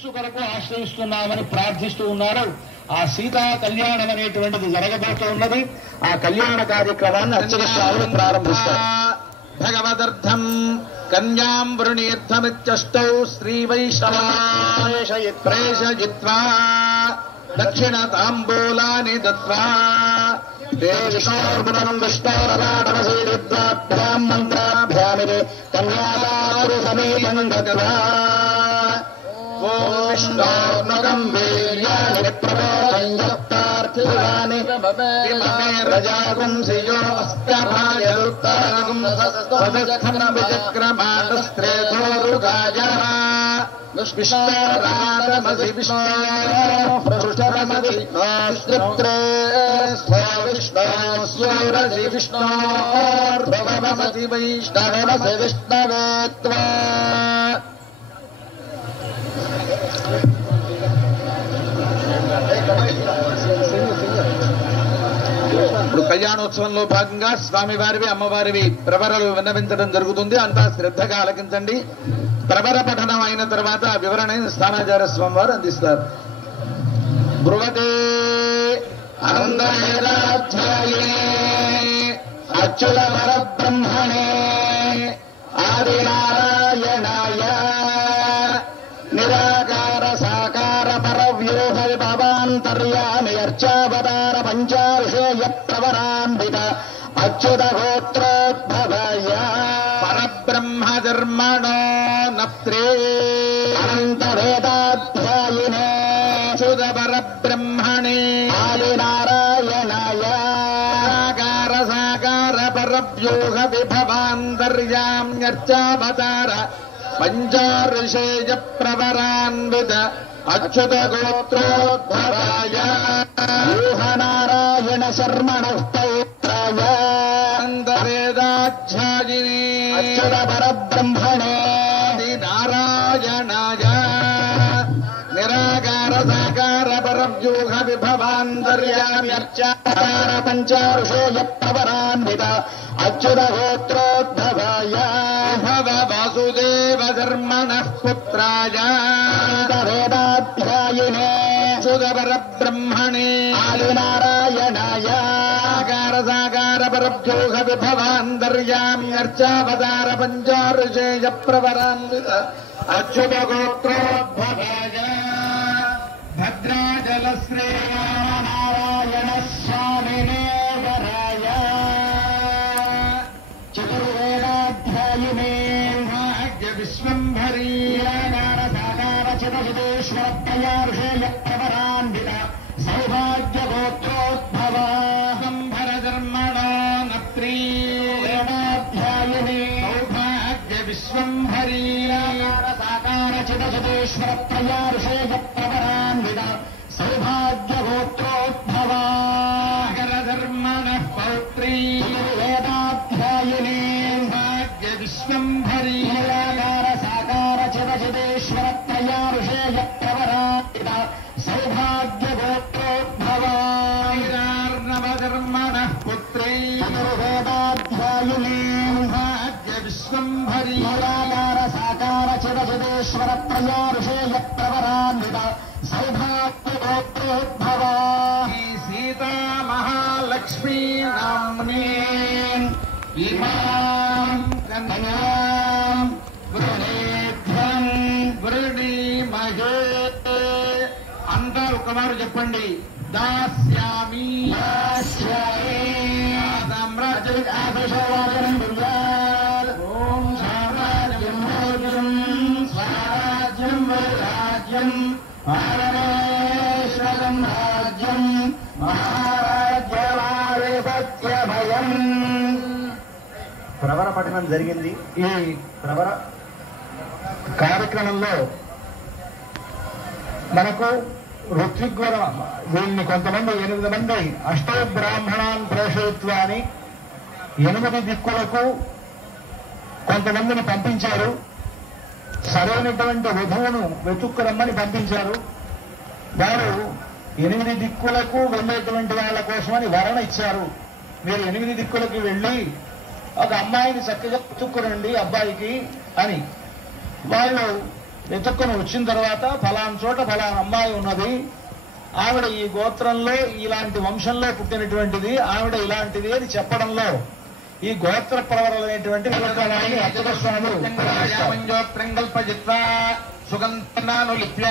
శ్రేయస్సు కొరకు ఆశ్రయిస్తున్నామని ప్రార్థిస్తూ ఉన్నారు. ఆ సీతా కళ్యాణం అనేటువంటిది జరగబోతూ ఉన్నది. ఆ కళ్యాణ కార్యక్రమాన్ని అర్చక స్వాములు ప్రారంభిస్తారు. భగవదర్థం కన్యాం వృణీర్థమిత్యష్టౌ శ్రీ వైష్ణవేషయిత్వా దక్షిణ తాంబూలాని దత్వా విష్ణోర్గుణం విష్ణోరలాటమసీభ్యాం మంత్రాభ్యామిరే కన్యాదారు సమీపం గత్వా ఓం విష్ణోర్నుగం వీర్యాని ప్రబోధంజప్తార్థివాని రజాగుం శ్రియో అస్తభాయరుత్తాగుం వదస్థం విచక్రమాణస్త్రేధోరుగాయః విష్ణోరాధమసి విష్ణో పృష్ఠరమసి విష్ణోస్త్రే విష్ణో స్వరసి విష్ణోర్భవమసి వైష్ణవమసి విష్ణవేత్వా. ఇప్పుడు కళ్యాణోత్సవంలో భాగంగా స్వామివారివి అమ్మవారివి ప్రవరలు విన్నవించడం జరుగుతుంది. అంతా శ్రద్ధగా ఆలకించండి. ప్రవర పఠనం అయిన తర్వాత వివరణ స్థానాచార్య స్వామి వారు అందిస్తారు. బ్రువతే ఆనందరాధ్యాయే అచ్యుత పరబ్రహ్మణే ఆదినారాయణాయ నిరాకార సాకార పరవ్యూహ విభవాంతర్యామి అర్చావతార పంచార్షేయ ప్రవరాన్విత అచ్యుత గోత్రోద్భవాయ పరబ్రహ్మ ధర్మణో నప్త్రే అనంతవేదాధ్యాయినే అచ్యుత పరబ్రహ్మణే ఆదినారాయణాయ నిరాకార సాకార పరవ్యూహ విభవాంతర్యామ్యర్చావతార పంచార్షేయ ప్రవరాన్విత అచ్యుత గోత్రోద్భవాయ నారాయణ శర్మణః పౌత్రాయ వేదాధ్యాయినే అచ్యుత పరబ్రహ్మణే నారాయణాయ నిరాకార సాకార పరవ్యూహ విభవాంతర్యామ్యర్చావతార పంచార్షేయ ప్రవరాన్విత అచ్యుత గోత్రోద్భవాయ భవ వాసుదేవ ధర్మణః పుత్రాయ వేదాధ్యాయినే అచ్యుత పరబ్రహ్మణే ఆదినారాయణాయ సాకార సాకార పరవ్యూహ విభవాంతర్యామ్యర్చావతార పంచార్షేయ ప్రవరాన్విత అచ్యుత గోత్రోద్భవాయ భద్రాచల శ్రీరామనారాయణ స్వామినే వరాయ చతుర్వేదాధ్యాయినే భాగ్య విశ్వంభరీ నిరాకార సాకార చిదచిదేశ్వర ప్రయార్షేయ ప్రవరాన్విత సౌభాగ్య గోత్రోద్భవ సంభర ధర్మణో నత్రీ వేదాధ్యాయినే సౌభాగ్య విశ్వంభరీ నిరాకార సాకార చిదచిదేశ్వర ప్రయార్షేయ ప్రవరాన్విత సౌభాగ్య గోత్రోద్భవ ధర్మణః పౌత్రీ వేదాధ్యాయినే భాగ్య విశ్వంభరీ నిరాకార సాకార చిదచిదేశ్వర త్రయారుషేయ ప్రవరాన్విత సౌభాగ్య గోత్రోద్భవ ధర్మణః పుత్రీ వేదాధ్యాయినే భాగ్య విశ్వంభరీ నిరాకార సాకార చిదచిదేశ్వర త్రయారుషేయ ప్రవరాన్విత సౌభాగ్య గోత్రోద్భవ సీతా మహాలక్ష్మీ నామ్నే ఇమాం కన్యాం వృణేభ్యం వృణీమహే అందరూ ఒకమారు చెప్పండి. దాస్యామి ఓం సామ్రాజ్యం భోజనం స్వరాజ్యం వైరాజ్యం పరమేశ్వరం రాజ్యం మహారాజ్యవారిపత్యభయం. ప్రవర పఠనం జరిగింది. ఈ ప్రవర కార్యక్రమంలో మనకు ఋత్విగ్వర వీళ్ళని కొంతమంది 8 మంది అష్టో బ్రాహ్మణాన్ ప్రేషయిత్వా అని 8 దిక్కులకు కొంతమందిని పంపించారు. సరైనటువంటి వధువును వెతుక్కురమ్మని పంపించారు. వారు 8 దిక్కులకు వెళ్ళేటువంటి వాళ్ళ కోసమని వరణ ఇచ్చారు. మీరు 8 దిక్కులకు వెళ్ళి ఒక అమ్మాయిని చక్కగా వెతుక్కురండి అబ్బాయికి అని. వాళ్ళు వెతుక్కుని వచ్చిన తర్వాత ఫలానా చోట ఫలానా అమ్మాయి ఉన్నది, ఆవిడ ఈ గోత్రంలో ఇలాంటి వంశంలో పుట్టినటువంటిది, ఆవిడ ఇలాంటిది అని చెప్పడంలో ఈ గోత్ర ప్రవరమైనటువంటి అర్చక స్వాములు సుగంధనాను లిప్య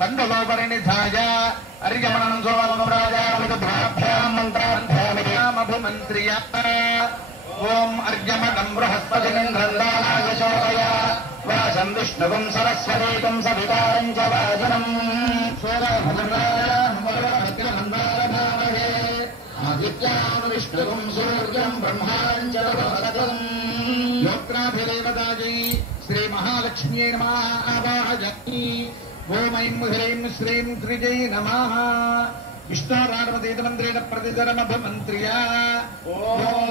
తండలోపరినిధాయ అర్యమణం మంత్రియ ఓం అర్యమణం బృహస్పతింద్రాయ శోభయ వాసం విష్ణువం సరస్వతీకం సవితారం చ వాజనం ఆదిత్యాను విష్ణువం సూర్యం బ్రహ్మాణం చ యోత్రాభిదేవతాజై శ్రీ మహాలక్ష్మ్యై నమః ఆవాహయామి ఓం ఐం హ్రీం శ్రీం త్రిజై నమః విష్ణోరాణమతీతమంత్రేణ ప్రతిధరమభిమంత్ర్య ఓం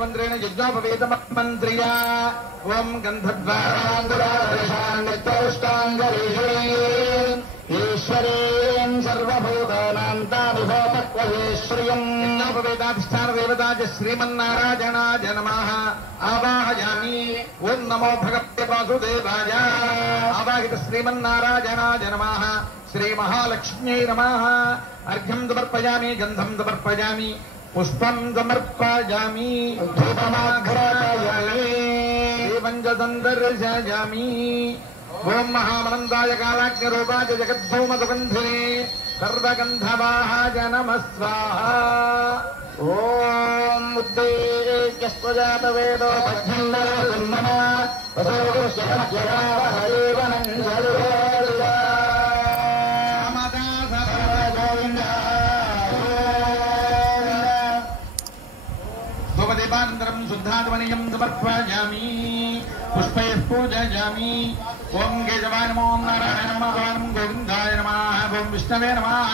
మంత్రేణ యజ్ఞోపవేతమంత్ర్య ఓం గంధద్వారాంగురాష్టాంగరీశ్వరీం సర్వభూతానాం తామిభోపక్వయేశ్వర్యం యజ్ఞోపవేతాధిష్టానదేవతాచ శ్రీమన్నారాయణాయ నమః ఆవాహయామి ఓం నమో భగవతే వాసుదేవాయ ఆవాహిత శ్రీమన్నారాయణాయ నమః శ్రీ మహాలక్ష్మ్యై నమః అర్ఘ్యం సమర్పయామి గంధం సమర్పయామి పుష్పం సమర్పయామి ధూపమాఘ్రాపయామి దీపంచదర్శయామి ఓం మహామనందాయ కాలాగ్నిరూపాయ జగద్ధూమ సుగంధినే సర్వగంధవాహాయ నమః స్వాహా ఓం ఉద్దేశ్యస్వజాత వేదో ధూపదీపానంతరం శుద్ధాత్మనీయం సమర్పయామి పుష్పైః పూజయామి ఓం కేశవాయ నమో నారాయణ నమః గోవిందాయ నమః ఓం విష్ణవే నమః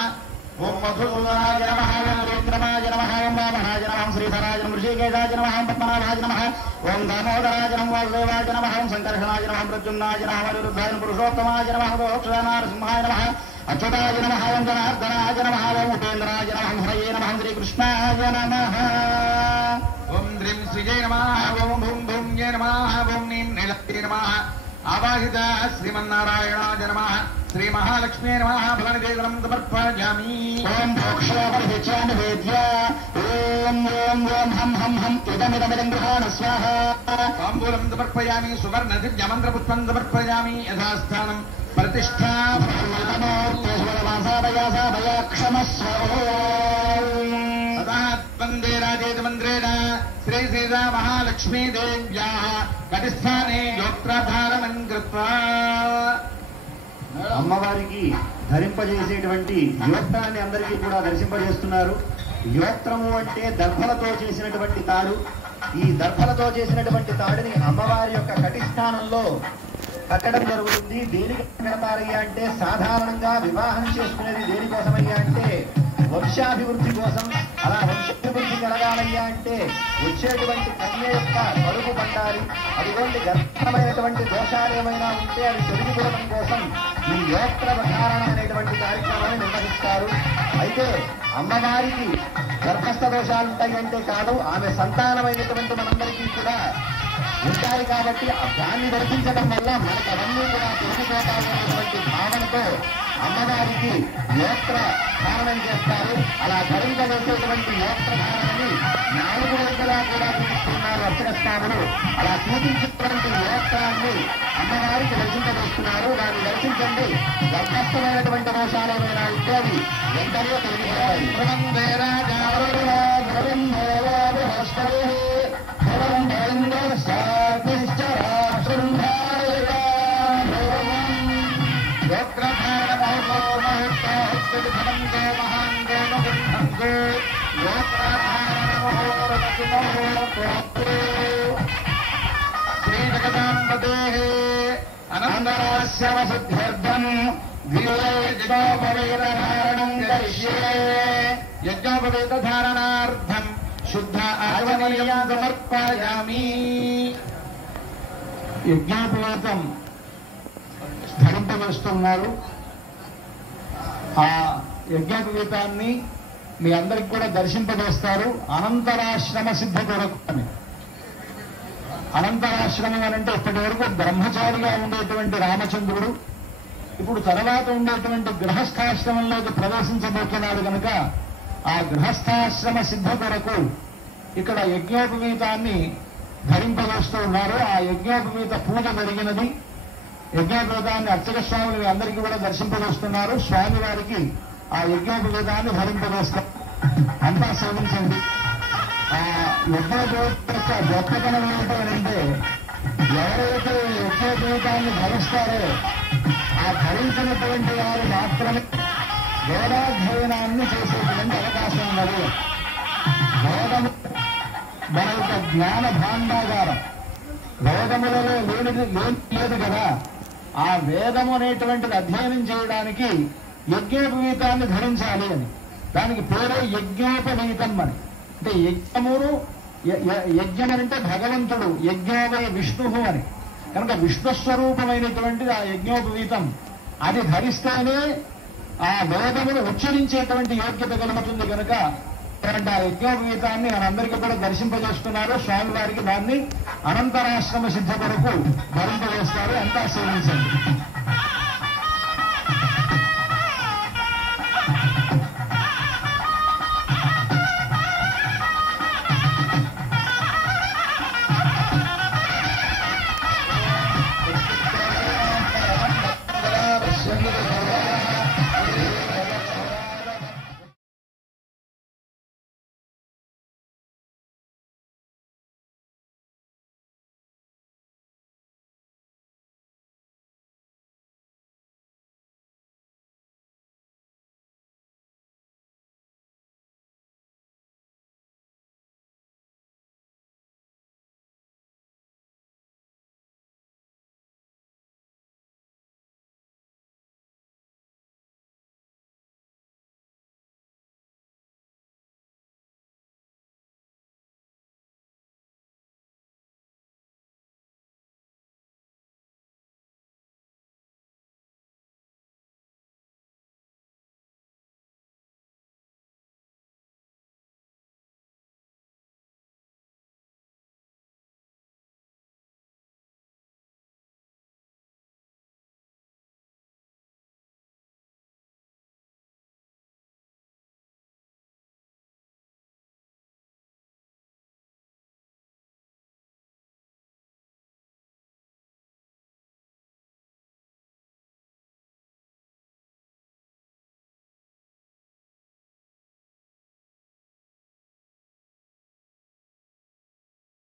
ఓం మధుసూదనాయ నమః ఓం రుద్రమాయ నమః ఓం వామనాయ నమః శ్రీధరాయ నమః ఋషికేశాయ నమః పద్మనాభాయ నమః ఓం దామోదరాయ నమః వాసుదేవాయ నమః ఓం సంకర్షణాయ నమః ప్రద్యుమ్నాయ నమః అనిరుద్ధాయ పురుషోత్తమాయ నమః నరసింహాయ నమః అచ్యుతాయ నమః ఓం జనార్దనాయ నమః ఓం ఉపేంద్రాయ నమః హరయే నమః శ్రీకృష్ణాయ నమః ఓం శ్రీం శ్రీజయ నమః ఓం భూం భూమ్యే నమః ఓం నీం నీలత్తే నమః ఆవాహిత శ్రీమన్నారాయణాయ నమః శ్రీ మహాలక్ష్మ్యై నమః ఫలనివేదనం సమర్పయామి ఓం భోక్షాపరిచామి వేద్య ఓం ఓం ఓం హం హం హం ఇదమిదమిదం గృహాణ స్వాహ తాంబూలం సమర్పయామి సువర్ణ దివ్యమంత్రపుష్పం సమర్పయామి యథాస్థానం ప్రతిష్ఠా వందే రాజేతమంత్రేణ శ్రీ శ్రీరా మహాలక్ష్మీ దేవ్యాః కటిస్థానే యోత్రధారణం కృత్వా అమ్మవారికి ధరింపజేసేటువంటి యోత్రాన్ని అందరికీ కూడా దర్శింపజేస్తున్నారు. యోత్రము అంటే దర్భలతో చేసినటువంటి తాడు. ఈ దర్భలతో చేసినటువంటి తాడుని అమ్మవారి యొక్క కటిస్థానంలో కట్టడం జరుగుతుంది. దేనికి కడతారయ్యా అంటే సాధారణంగా వివాహం చేసుకునేది దేనికోసమయ్యా అంటే వంశాభివృద్ధి కోసం. అలా వంశాభివృద్ధి కలగాలయ్యా అంటే వచ్చేటువంటి కన్య యొక్క కడుపు పండాలి. అటువంటి గర్భమైనటువంటి దోషాలు ఏమైనా ఉంటే అవి తొలగిపోవడం కోసం ఈ యోత్ర ధారణ అనేటువంటి కార్యక్రమాన్ని నిర్వహిస్తారు. అయితే అమ్మవారికి గర్భస్థ దోషాలు ఉంటాయంటే కాదు, ఆమె సంతానమైనటువంటి మనందరికీ కూడా ఉంటాయి. కాబట్టి దాన్ని దర్శించడం వల్ల మనకు అవన్నీ కూడా తొలగిపోతాయనేటువంటి భావనతో అమ్మవారికి యోత్ర ధారణం చేస్తారు. అలా ధరించవేసేటువంటి యోత్ర ధారణని 4 వైపులా కూడా చూపిస్తున్నారు అర్చక స్వాములు. అలా చూపించినటువంటి యోత్రాన్ని అమ్మవారికి దర్శింపజేస్తున్నారు. దాన్ని దర్శించండి. గర్భస్థమైనటువంటి దోషాలు ఏమైనా ఉంటే అవి వెంటనే తొలగిపోతాయి. శ్రీజగదాంబతే అనందరాశ్రమసిద్ధ్యర్థం యజ్ఞోపవేతధారణం కరిష్యే. యజ్ఞోపవేతధారణార్థం శుద్ధ ఆచమనీయం సమర్పయామి. యజ్ఞోపవేతం ధరింపజేస్తున్నారు. ఆ యజ్ఞోపవీతాన్ని మీ అందరికి కూడా దర్శింపజేస్తారు. అనంతరాశ్రమ సిద్ధ కొరకు అని. అనంతరాశ్రమం అని అంటే ఇప్పటి వరకు బ్రహ్మచారిగా ఉండేటువంటి రామచంద్రుడు ఇప్పుడు తర్వాత ఉండేటువంటి గృహస్థాశ్రమంలోకి ప్రవేశించబోతున్నాడు కనుక ఆ గృహస్థాశ్రమ సిద్ధ కొరకు ఇక్కడ యజ్ఞోపవీతాన్ని ధరింపజేస్తూ ఉన్నారు. ఆ యజ్ఞోపవీత పూజ జరిగినది. యజ్ఞోపవీతాన్ని అర్చక స్వాములు మీ అందరికీ కూడా దర్శింపజేస్తున్నారు. స్వామివారికి ఆ యజ్ఞోపవీతాన్ని ధరింపజేస్తారు. అంతా సేవించండి. ఆ యజ్ఞోపవీత యొక్క గొప్పతనం ఏంటంటే ఎవరైతే యజ్ఞోపవీతాన్ని ధరిస్తారో ఆ ధరించినటువంటి వారు మాత్రమే వేదాధ్యయనాన్ని చేసేటువంటి అవకాశం ఉన్నది. వేదము మన యొక్క జ్ఞాన భాండాగారం. వేదములలో లేదు కదా. ఆ వేదము అనేటువంటిది అధ్యయనం చేయడానికి యజ్ఞోపవీతాన్ని ధరించాలి అని. దానికి పేరే యజ్ఞోపవీతం అని. అంటే యజ్ఞం అంటే భగవంతుడు, యజ్ఞోవై విష్ణువు అని. కనుక విష్ణుస్వరూపమైనటువంటిది ఆ యజ్ఞోపవీతం. అది ధరిస్తేనే ఆ వేదమును ఉచ్చరించేటువంటి యోగ్యత కలుగుతుంది. కనుక ఆ యజ్ఞోపవీతాన్ని మనందరికీ కూడా దర్శింపజేస్తున్నారు. స్వామివారికి దాన్ని అనంతరాశ్రమ సిద్ధ కొరకు ధరింపజేస్తారు. అంతా సేవించండి.